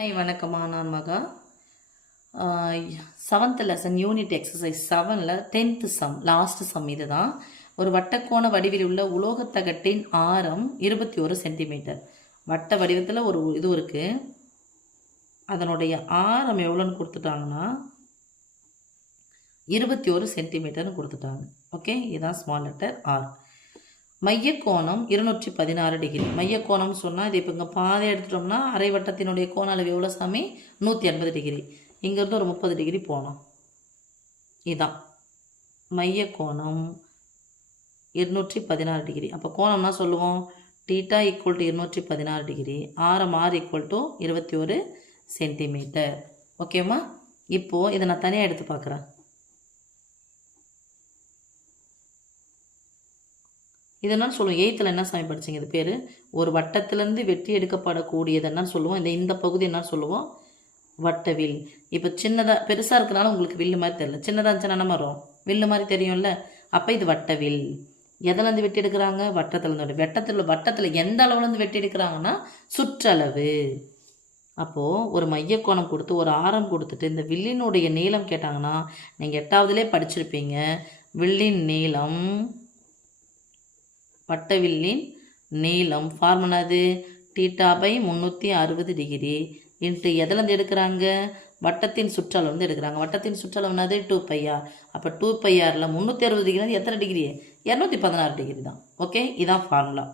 Hi வணக்கம்மா, நான் மகா. 7th லெசன் யூனிட் எக்ஸசைஸ் 7ல் 10th சம், லாஸ்ட் சம் இது தான். ஒரு வட்டக்கோண வடிவில் உள்ள உலோகத்தகட்டின் ஆரம் 21 சென்டிமீட்டர். வட்ட வடிவத்தில் ஒரு இது இருக்குது. அதனுடைய ஆரம் எவ்வளோன்னு கொடுத்துட்டாங்கன்னா 21 சென்டிமீட்டர்னு கொடுத்துட்டாங்க. ஓகே, இதுதான் ஸ்மால் லெட்டர் ஆர். மையக்கோணம் 216 டிகிரி. மையக்கோணம்னு சொன்னால் இது இப்போ இங்கே பாதை எடுத்துட்டோம்னா அரை வட்டத்தினுடைய கோண அளவு எவ்வளோ சாமி? 180 டிகிரி. இங்கேருந்து ஒரு 30 டிகிரி போனோம். இதுதான் மையக்கோணம் 216 டிகிரி. அப்போ கோணம்னா சொல்லுவோம் டீட்டா ஈக்குவல் டு 216 டிகிரி, ஆரம் ஆர் ஈக்குவல் டு 21 சென்டிமீட்டர். ஓகேம்மா, இப்போது இதை நான் தனியாக எடுத்து பார்க்குறேன். இது என்னன்னு சொல்லுவோம், 8th என்ன சாமி படிச்சிங்க? இது பேர் ஒரு வட்டத்திலேருந்து வெட்டி எடுக்கப்படக்கூடியது என்னன்னு சொல்லுவோம். இந்த பகுதி என்ன சொல்லுவோம்? வட்டவில். இப்போ சின்னதாக பெருசாக இருக்கிறனால உங்களுக்கு வில்லு மாதிரி தெரியல, சின்னதாக இருந்துச்சுன்னா என்ன வரும்? வில்லு மாதிரி தெரியும்ல. அப்போ இது வட்டவில். எதுலேருந்து வெட்டி எடுக்கிறாங்க? வட்டத்திலேருந்து. வட்டத்தில் எந்த அளவுலேருந்து வெட்டி எடுக்கிறாங்கன்னா சுற்றளவு. அப்போது ஒரு மையக்கோணம் கொடுத்து ஒரு ஆரம் கொடுத்துட்டு இந்த வில்லினுடைய நீளம் கேட்டாங்கன்னா நீங்கள் 8வதுலேயே படிச்சிருப்பீங்க. வில்லின் நீளம், வட்டவில்லின் நீளம் ஃபார்முலா அது டீட்டா பை 360 டிகிரி இன்ட்டு எதுலேருந்து எடுக்கிறாங்க? வட்டத்தின் சுற்றளவு எடுக்கிறாங்க. வட்டத்தின் சுற்றளவுனாது 2πr. அப்போ 2πrல 360 டிகிரி எத்தனை டிகிரி? 216 டிகிரி தான். ஓகே, இதான் ஃபார்முலா.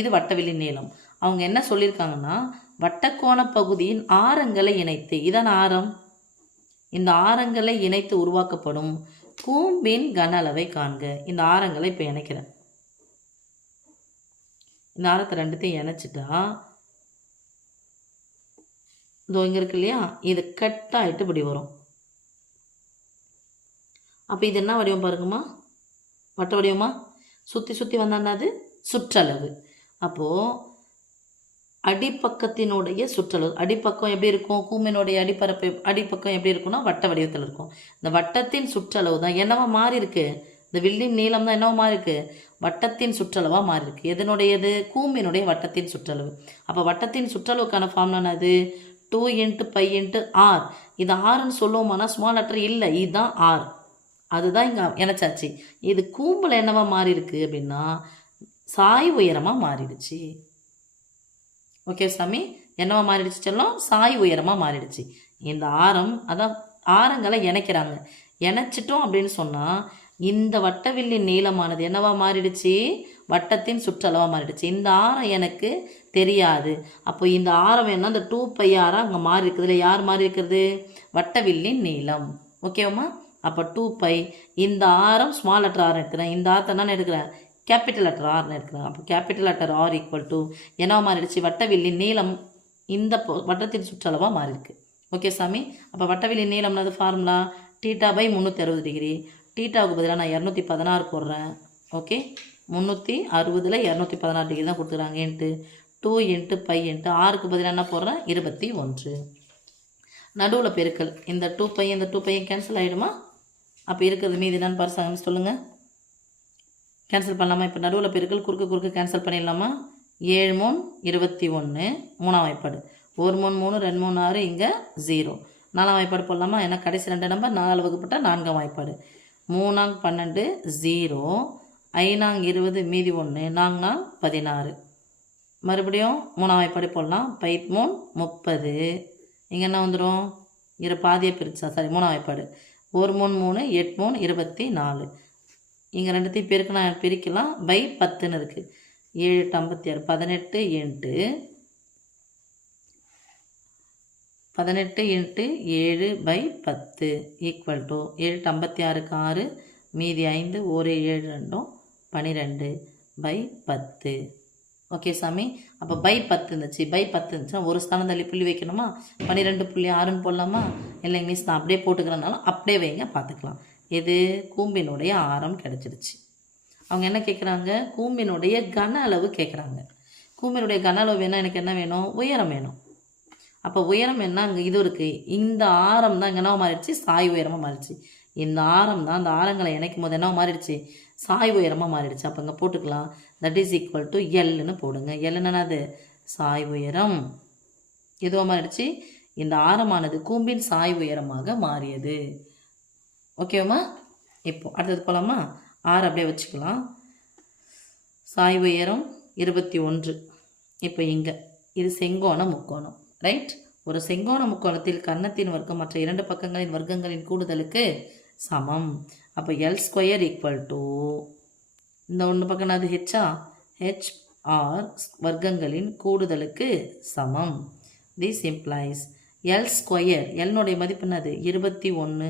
இது வட்டவில்லின் நீளம். அவங்க என்ன சொல்லியிருக்காங்கன்னா வட்டக்கோண பகுதியின் ஆரங்களை இணைத்து, இதான் ஆரம், இந்த ஆரங்களை இணைத்து உருவாக்கப்படும் கூம்பின் கன அளவை காண்க. இந்த ஆரங்களை இப்போ இணைக்கிறேன். இந்த ஆரத்தை ரெண்டுத்தையும் இணைச்சிட்டா இதோ இங்கே இருக்கு இல்லையா, இது கட் ஆகிட்டு இப்படி வரும். அப்போ இது என்ன வடிவம் பாருங்கம்மா? வட்ட வடிவமா? சுற்றி சுற்றி வந்தான்னா அது சுற்றளவு. அப்போது அடிப்பக்கத்தினுடைய சுற்றளவு, அடிப்பக்கம் எப்படி இருக்கும்? கூம்பினுடைய அடிப்பரப்பு அடிப்பக்கம் எப்படி இருக்குன்னா வட்ட வடிவத்தில் இருக்கும். இந்த வட்டத்தின் சுற்றளவு தான் என்னவா மாறி இருக்கு? இந்த வில்லின் நீளம் தான் என்னவா மாறி இருக்கு? வட்டத்தின் சுற்றளவாக மாறி இருக்கு. எதனுடையது? கூம்பினுடைய வட்டத்தின் சுற்றளவு. அப்போ வட்டத்தின் சுற்றளவுக்கான ஃபார்முலா அது 2 × π × r. இது ஆர்ன்னு சொல்லுவோமானா ஸ்மால் லெட்டர் இல்லை, இதுதான் ஆர். அதுதான் இங்கே இணைச்சாச்சு. இது கூம்பில் என்னவா மாறி இருக்கு அப்படின்னா சாய் உயரமாக மாறிடுச்சு. ஓகே சாமி, என்னவா மாறிடுச்சு செல்லம்? சாய் உயரமாக மாறிடுச்சு. இந்த ஆரம், அதான் ஆரங்களை இணைக்கிறாங்க. இணைச்சிட்டோம் அப்படின்னு சொன்னால் இந்த வட்டவில்லின் நீளமானது என்னவா மாறிடுச்சு? வட்டத்தின் சுற்றளவாக மாறிடுச்சு. இந்த ஆரம் எனக்கு தெரியாது. அப்போ இந்த ஆரம் என்ன? இந்த 2πr அங்கே மாறி இருக்குதுல. யார் மாறி இருக்கிறது? வட்டவில்லின் நீளம். ஓகேவாம்மா? அப்போ 2π, இந்த ஆரம் ஸ்மால் லெட்டர் ஆர் எடுக்கிறேன், இந்த ஆரத்தை என்னன்னு எடுக்கிறேன்? கேபிட்டல் லெட்டர் ஆர்னு எடுக்கிறேன். அப்போ capital letter R equal to என்னவா மாறிடுச்சு? வட்டவில்லின் நீளம் இந்த வட்டத்தின் சுற்றளவாக மாறிருக்கு. ஓகே சாமி, அப்போ வட்டவில்லின் நீளம்னது ஃபார்முலா டீட்டா பை 360 டிகிரி. டீட்டாவுக்கு பதிலாக நான் 216 போடுறேன். ஓகே, 360ல் 216 டிகிரி தான் கொடுத்துக்கிறாங்க. இன்ட்டு 2 × π × ஆருக்கு பதிலாக என்ன போடுறேன்? 21. நடுவில் பெருக்கல். இந்த 2π இந்த 2π கேன்சல் ஆகிடுமா? அப்போ இருக்கிறது மீதி என்னன்னு பாருங்க சொல்லுங்கள். கேன்சல் பண்ணலாமா? இப்போ நடுவில் பெருக்கல், குறுக்கு கேன்சல் பண்ணிடலாமா? 7 3 21 மூணாம் வாய்ப்பாடு. 1 3 3 2 3 6, இங்கே 0. 4ஆம் வாய்ப்பாடு போடலாமா? ஏன்னா கடைசி 2 நம்பர் 4 வகுப்பட்ட 4ஆம் வாய்ப்பாடு. 3 12 0, 5 20 மீதி 1, 4 16. மறுபடியும் 3ஆம் வாய்ப்பாடு போடலாம். 5 3 30. இங்கே என்ன வந்துடும்? பாதியை பிரிச்சா, சாரி 3ஆம் வாய்ப்பாடு. 1 3 3 8 3 24. இங்கே ரெண்டுத்தையும் பெருக்கு நான் பிரிக்கலாம். பை 10ன்னு இருக்குது. 7 8 56, 18 × 7 பை 10 ஈக்குவல் டு 7 56க்கு 6, மீதி 5, 1 7 2 12 பை 10. ஓகே சாமி, அப்போ பை 10 இருந்துச்சு. பை 10 இருந்துச்சுன்னா ஒரு ஸ்தானம் தள்ளி புள்ளி வைக்கணுமா? 12.6ன்னு போடலாமா? இல்லை இங்கிலீஷ் நான் அப்படியே போட்டுக்கிறனாலும் அப்படியே வைங்க, பார்த்துக்கலாம். எது? கூம்பினுடைய ஆரம் கிடச்சிருச்சு. அவங்க என்ன கேட்குறாங்க? கூம்பினுடைய கன அளவு கேட்குறாங்க. கூம்பினுடைய கன அளவு வேணால் எனக்கு என்ன வேணும்? உயரம் வேணும். அப்போ உயரம் என்ன? அங்கே இது இருக்குது. இந்த ஆரம் தான் இங்கே என்ன மாறிடுச்சு? சாய் உயரமாக மாறிடுச்சு. இந்த ஆரம் தான் அந்த ஆரங்களை இணைக்கும் போது என்ன மாறிடுச்சு? சாய் உயரமாக மாறிடுச்சு. அப்போ இங்கே போட்டுக்கலாம். தட் இஸ் ஈக்குவல் டு எல்னு போடுங்க. எல் என்னது? சாய் உயரம். இதுவாக மாறிடுச்சு. இந்த ஆரமானது கூம்பின் சாய் உயரமாக மாறியது. ஓகேவா? இப்போ அடுத்தது போகலாமா? 6 அப்படியே வச்சுக்கலாம். சாய் உயரம் 21. இப்போ இங்கே இது செங்கோண முக்கோணம், ரைட்? ஒரு செங்கோண முக்கோணத்தில் கர்ணத்தின் வர்க்கம் மற்ற 2 பக்கங்களின் வர்க்கங்களின் கூடுதலுக்கு சமம். அப்போ L² = இந்த ஒன்று பக்கம் அது ஹெச்சா, HR வர்க்கங்களின் கூடுதலுக்கு சமம். This implies L², L மதிப்பு என்னது 21,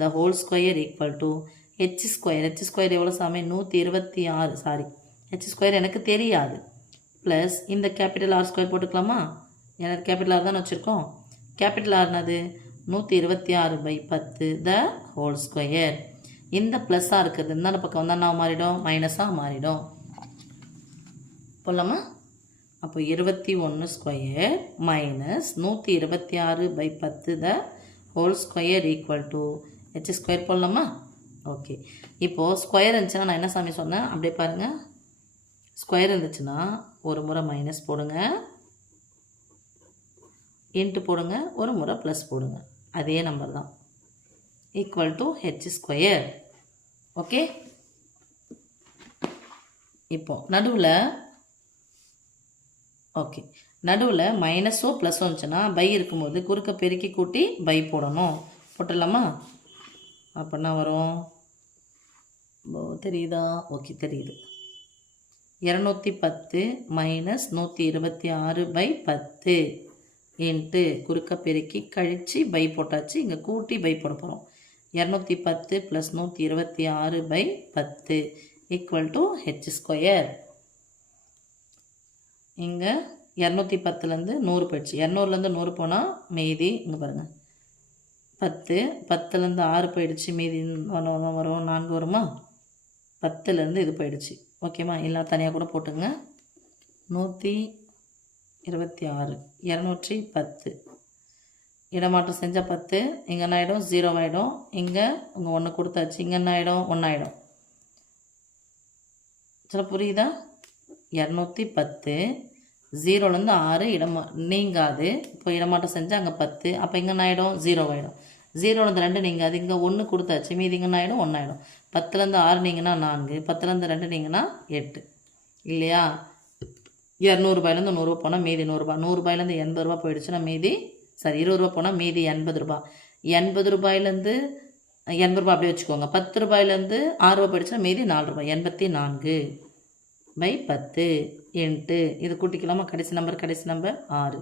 the whole square equal to H² எவ்வளோ சாமி? 126. சாரி, H² எனக்கு தெரியாது. ப்ளஸ் இந்த R² போட்டுக்கலாமா? எனக்கு R தான் வச்சுருக்கோம். R என்னது 126/10 the whole square. இந்த ப்ளஸ்ஸாக இருக்கிறது இந்த பக்கம் வந்தால் என்ன மாறிடும்? மைனஸாக மாறிடும். போடலாமா? அப்போ 21² minus 126/10 the whole square equal to H² போடலாமா? ஓகே. இப்போது ஸ்கொயர் இருந்துச்சுன்னா நான் என்ன சாமி சொன்னேன்? அப்படியே பாருங்கள். ஸ்கொயர் இருந்துச்சுன்னா ஒரு முறை மைனஸ் போடுங்க, இன்ட்டு போடுங்க, ஒரு முறை ப்ளஸ் போடுங்க. அதே நம்பர் தான். Equal to H². ஓகே. இப்போது நடுவில் மைனஸோ ப்ளஸோ இருந்துச்சுன்னா பை இருக்கும்போது குறுக்க பெருக்கி கூட்டி பை போடணும். போட்டுடலாமா? அப்படின்னா வரும், தெரியுதா? ஓகே, தெரியுது. 210 மைனஸ் 126/10 இன்ட்டு குறுக்க பெருக்கி கழித்து பை போட்டாச்சு. இங்கே கூட்டி பை போட போகிறோம். 210 + 126/10 ஈக்குவல் டு H². இங்கே 210லேருந்து 100 போயிடுச்சு. 200லேருந்து 100 போனால் மீதி இங்கே பாருங்கள் 10. 10லேருந்து 6 போயிடுச்சு. மீதி வரும் 4 வருமா? 10லேருந்து இது போயிடுச்சு. ஓகேம்மா? இல்லை தனியாக கூட போட்டுங்க. 126 210 இடமாற்றம் செஞ்சால் 10. இங்கே என்ன ஆகிடும்? 0 ஆகிடும். இங்கே 1 கொடுத்தாச்சு. இங்கே என்ன ஆகிடும்? 1 ஆகிடும். சில புரியுதா? 210 0லேருந்து 6 நீங்காது. இப்போ இடமாற்றம் செஞ்சால் அங்கே 10. அப்போ இங்கே என்ன ஆகிடும்? 0 ஆகிடும். 0லேருந்து 2 நீங்காது. இங்கே 1 கொடுத்தாச்சு. மீதி இங்கே என்ன ஆகிடும்? 1 ஆகிடும். 10லேருந்து 6 நீங்கன்னா 4, 10லேருந்து 2 நீங்கன்னா 8 இல்லையா? 200 100 போனால் மீதி 100 100 80 போயிடுச்சுன்னா மீதி 20 போனால் மீதி 80 80 80 அப்படியே வச்சுக்கோங்க. 10 6 போயிடுச்சுன்னா மீதி 4 84/10 இன்ட்டு இது கூட்டிக்கலாமா? கடைசி நம்பர் 6,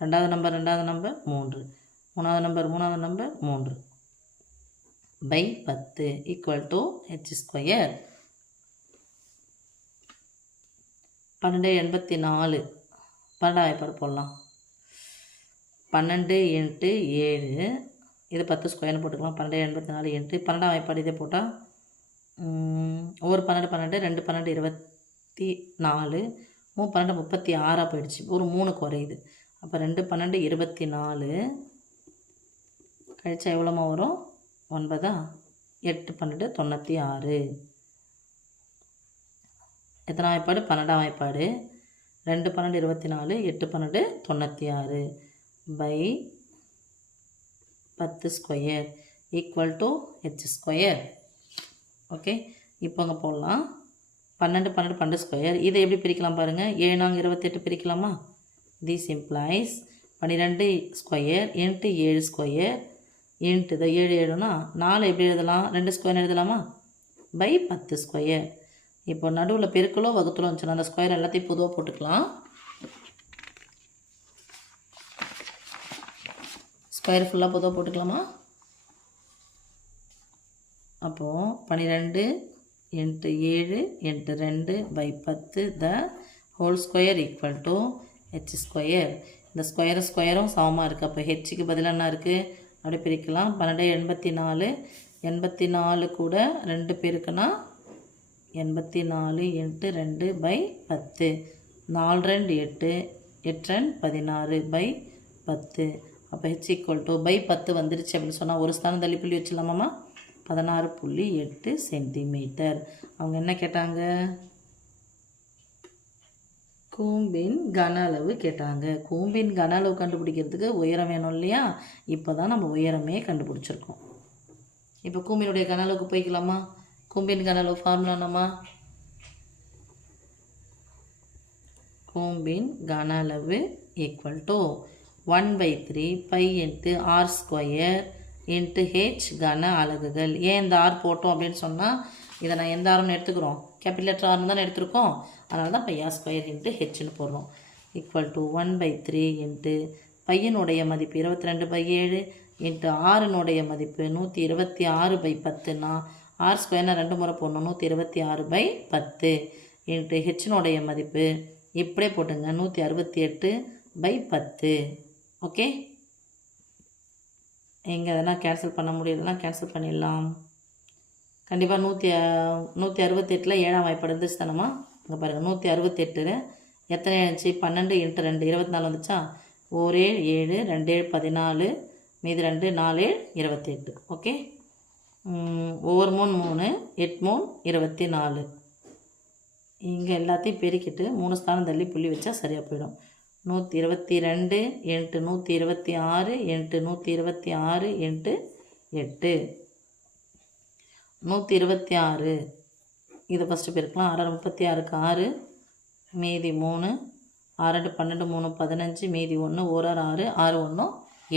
ரெண்டாவது நம்பர் 3, மூணாவது நம்பர் 3/10 ஈக்குவல் டு H². 1284 12 வாய்ப்பாடு போடலாம். 12 × 7 இது 10² போட்டுக்கலாம். 1284 இன்ட்டு 12 வாய்ப்பாடு இதே போட்டால் ஒரு 12 2 12 24 3 12 36 போயிடுச்சு. ஒரு 3 குறையுது. அப்போ 2 12 24 கழிச்சா எவ்வளோமா வரும்? 9. 8 12 96. எத்தனை வாய்ப்பாடு? 12 வாய்ப்பாடு. 2 12 24 8 12 96/10² ஈக்குவல் டு H². ஓகே. இப்போ அங்கே போடலாம். 12 12 12². இதை எப்படி பிரிக்கலாம் பாருங்கள். 7 4 28 பிரிக்கலாமா? This implies 12² இன்ட்டு 7² இன்ட்டு இதை 7 7னா 4 எப்படி எழுதலாம்? 2² எழுதலாமா? /10². இப்போ நடுவில் பெருக்கலோ வகுத்தலோ இருந்துச்சுன்னா அந்த ஸ்கொயர் எல்லாத்தையும் பொதுவாக போட்டுக்கலாம். ஸ்கொயர் ஃபுல்லாக பொதுவாக போட்டுக்கலாமா? அப்போது 12 × 7 × 2/10 the whole square equal to H². இந்த ஸ்கொயரும் சமமாக இருக்குது. அப்போ ஹெச்சுக்கு பதிலாக என்ன இருக்குது? அப்படியே பிரிக்கலாம். 12 84 84 கூட 2 பேருக்குன்னா 84 × 2/10 4 2 8 8 16/10. அப்போ H = 10 வந்துருச்சு அப்படின்னு சொன்னால் ஒரு ஸ்தானம் தள்ளி புள்ளி வச்சிடலாமாம்மா? 16.8 சென்டிமீட்டர். அவங்க என்ன கேட்டாங்க? கூம்பின் கன அளவு கேட்டாங்க. கூம்பின் கன அளவு கண்டுபிடிக்கிறதுக்கு உயரம் வேணும் இல்லையா? இப்போ தான் நம்ம உயரமே கண்டுபிடிச்சிருக்கோம். இப்போ கூம்பினுடைய கன அளவுக்கு போய்க்கலாமா? கூம்பின் கன அளவு ஃபார்முலா என்னம்மா? கூம்பின் கன அளவு equal to 1/3 pi into R square into H கன அலகுகள். ஏன் இந்த ஆர் போட்டோம் அப்படின்னு சொன்னால் இதை நான் எந்த ஆர்னு எடுத்துக்கிறோம்? கேபிட்டல் லெட்டர் ஆர்னு தானே எடுத்திருக்கோம். அதனால தான் பை ஆர் ஸ்கொயர் இன்ட்டு ஹெச்னு போடுறோம். ஈக்குவல் டு 1/3 இன்ட்டு பையனுடைய மதிப்பு 22/7 இன்ட்டு ஆறுனுடைய மதிப்பு 126/10னா ஆர் ஸ்கொயர்னா 2 முறை போடணும். 126/10 இன்ட்டு ஹெச்னுடைய மதிப்பு இப்படியே போட்டுங்க 168/10. ஓகே, எங்கே அதெல்லாம் கேன்சல் பண்ண முடியலன்னா கேன்சல் பண்ணிடலாம். கண்டிப்பாக 168 7ஆம் வாய்ப்பாடு இருந்துச்சு தானம்மா? இங்கே பாருங்கள், 168 எத்தனை இருந்துச்சு? 12 × 2 24 வந்துச்சா? 1 7 2 7 14 மீதி 2 4 28. ஓகே, ஒவ்வொரு 3 3 8 3 24. இங்கே எல்லாத்தையும் பெருக்கிட்டு 3 ஸ்தானம் தள்ளி புள்ளி வச்சா சரியாக போயிடும். 122 × 126 × 126 × 8 126. இதை ஃபஸ்ட்டு பெருக்கலாம். 6 36க்கு 6 மீதி 3 6 12 3 15 மீதி 1 1 6 6 1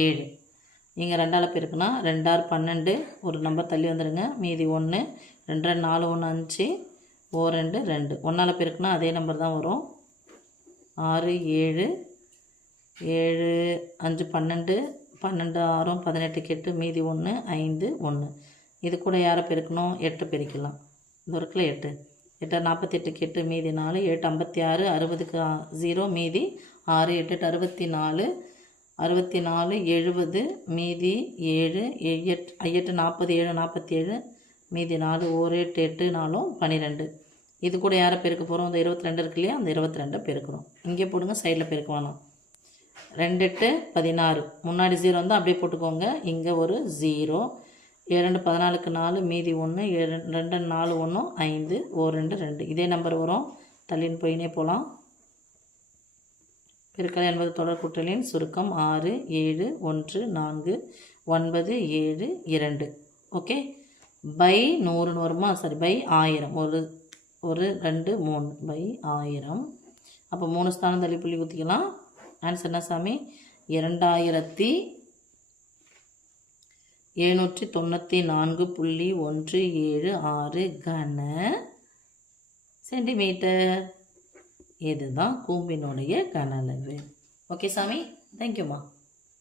7. இங்கே 2ஆல் பெருக்குனா 2 6 12 ஒரு நம்பர் தள்ளி வந்துடுங்க. மீதி 1 2 4 1 5 1 2 2 1ஆல் பெருக்குனா அதே நம்பர் தான் வரும். 6 7 7 5 12 12 6 18 8 மீதி 1 5 1. இது கூட யாரை பெருக்கணும்? 8 பெருக்கலாம். இந்த இருக்குல்ல 8 8 48 8 மீதி 4 8 56 60க்கு 0 மீதி 6 8 64 64 70 மீதி 7 8 40 7 47 மீதி 4 1 8 8 4 12. இது கூட யாரை பெருக்க போகிறோம்? அந்த 22 இருக்கு இல்லையா? அந்த 22 பெருக்கிறோம். இங்கே போடுங்க, சைடில் பெருக்க வேணாம். 2 8 16 முன்னாடி 0 வந்தால் அப்படியே போட்டுக்கோங்க. இங்கே ஒரு 0 7 14க்கு 4 மீதி 1 7 2 4 1 5 1 2 2. இதே நம்பர் வரும். தள்ளின்னு போயினே போகலாம். பெருக்கல் என்பது தொடர் கூட்டலின் சுருக்கம் 6 7 1 4 9 7 2. ஓகே, பை 100ன்னு வருமா? சரி, பை 1000 ஒரு 2 3 பை 1000. அப்போ 3 ஸ்தானம் தள்ளி புள்ளி குத்திக்கலாம். ஆன்சர் என்ன சாமி? 2794.176 கன சென்டிமீட்டர். இதுதான் கூம்பினுடைய கன அளவு. ஓகே சாமி, தேங்க்யூம்மா.